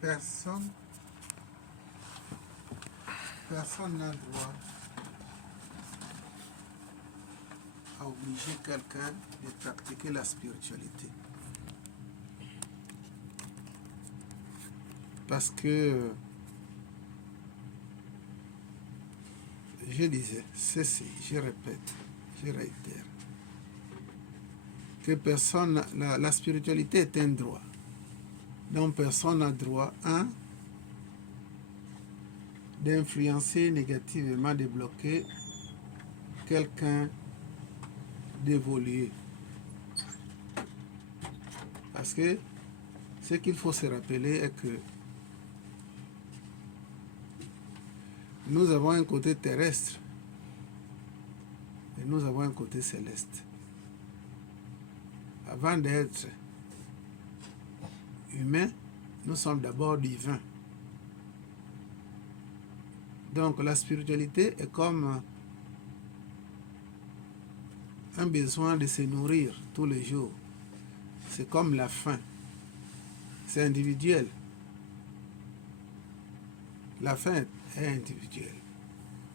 Personne n'a droit à obliger quelqu'un de pratiquer la spiritualité. Parce que, je disais, ceci, je répète, je réitère, que personne, la spiritualité est un droit. Donc personne n'a droit, d'influencer négativement, de bloquer quelqu'un d'évoluer. Parce que ce qu'il faut se rappeler est que nous avons un côté terrestre et nous avons un côté céleste. Avant d'être humains, nous sommes d'abord divins. Donc la spiritualité est comme un besoin de se nourrir tous les jours. C'est comme la faim. C'est individuel. La faim est individuelle.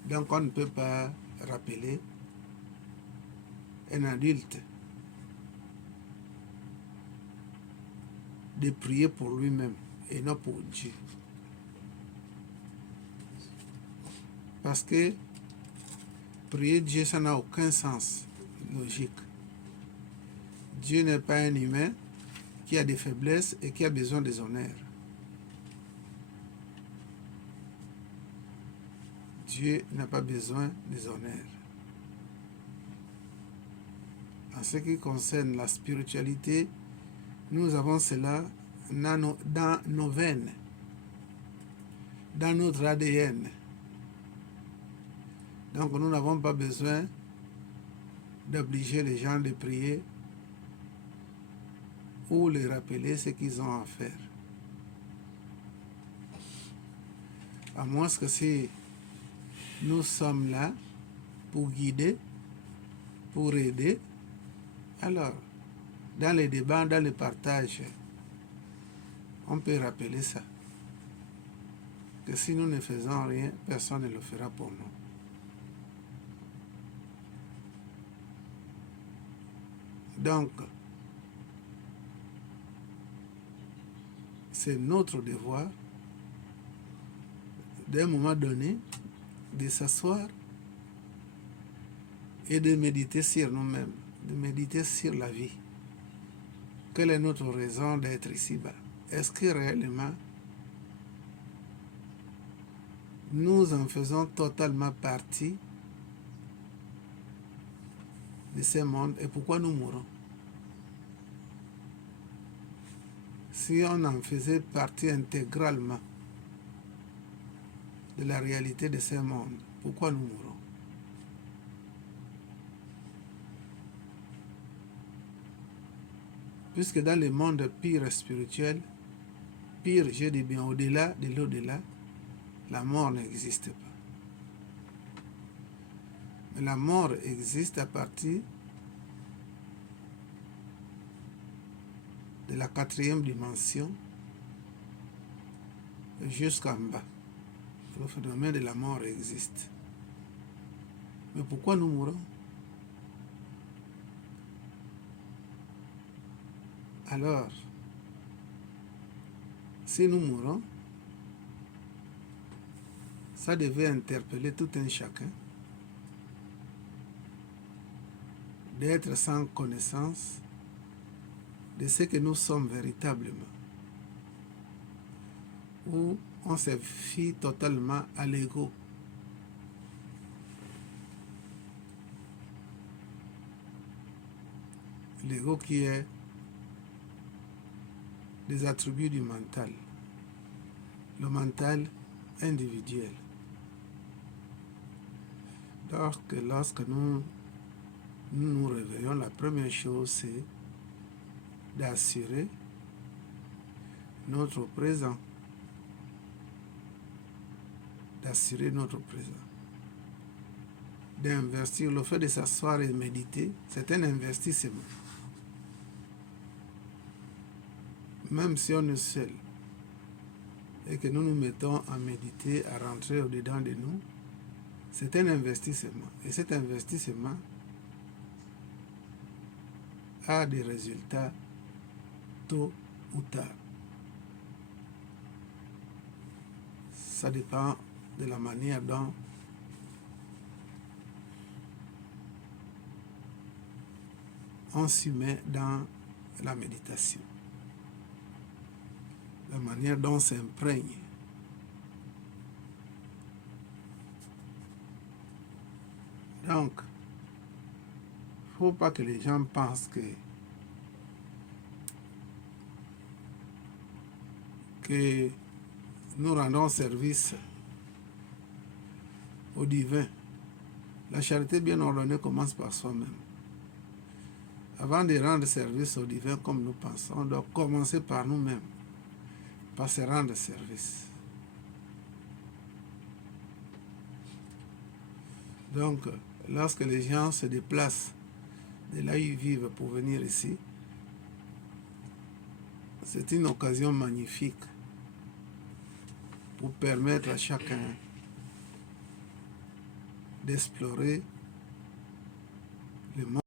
Donc on ne peut pas rappeler un adulte de prier pour lui-même et non pour Dieu. Parce que prier Dieu, ça n'a aucun sens logique. Dieu n'est pas un humain qui a des faiblesses et qui a besoin des honneurs. Dieu n'a pas besoin des honneurs. En ce qui concerne la spiritualité, nous avons cela dans nos veines, dans notre ADN. Donc nous n'avons pas besoin d'obliger les gens de prier ou les rappeler ce qu'ils ont à faire. À moins que si nous sommes là pour guider, pour aider, alors dans les débats, dans le partage, on peut rappeler ça. Que si nous ne faisons rien, personne ne le fera pour nous. Donc, c'est notre devoir, d'un moment donné, de s'asseoir et de méditer sur nous-mêmes, de méditer sur la vie. Quelle est notre raison d'être ici-bas? Est-ce que réellement nous en faisons totalement partie de ce monde et pourquoi nous mourons? Si on en faisait partie intégralement de la réalité de ce monde, pourquoi nous mourons? Puisque dans le monde pire spirituel, pire, je dis bien au-delà de l'au-delà, la mort n'existe pas. Mais la mort existe à partir de la 4e dimension jusqu'en bas. Le phénomène de la mort existe. Mais pourquoi nous mourons? Alors, si nous mourons, ça devait interpeller tout un chacun d'être sans connaissance de ce que nous sommes véritablement, où on se fie totalement à l'ego. L'ego qui est des attributs du mental, le mental individuel. Donc, lorsque nous nous réveillons, la première chose, c'est d'assurer notre présent. D'assurer notre présent. D'investir, le fait de s'asseoir et méditer, c'est un investissement. Même si on est seul, et que nous nous mettons à méditer, à rentrer au-dedans de nous, c'est un investissement. Et cet investissement a des résultats tôt ou tard. Ça dépend de la manière dont on s'y met dans la méditation, la manière dont on s'imprègne. Donc, il ne faut pas que les gens pensent que nous rendons service au divin. La charité bien ordonnée commence par soi-même. Avant de rendre service au divin comme nous pensons, on doit commencer par nous-mêmes, par se rendre service. Donc, lorsque les gens se déplacent de là où ils vivent pour venir ici, c'est une occasion magnifique pour permettre à chacun d'explorer le monde.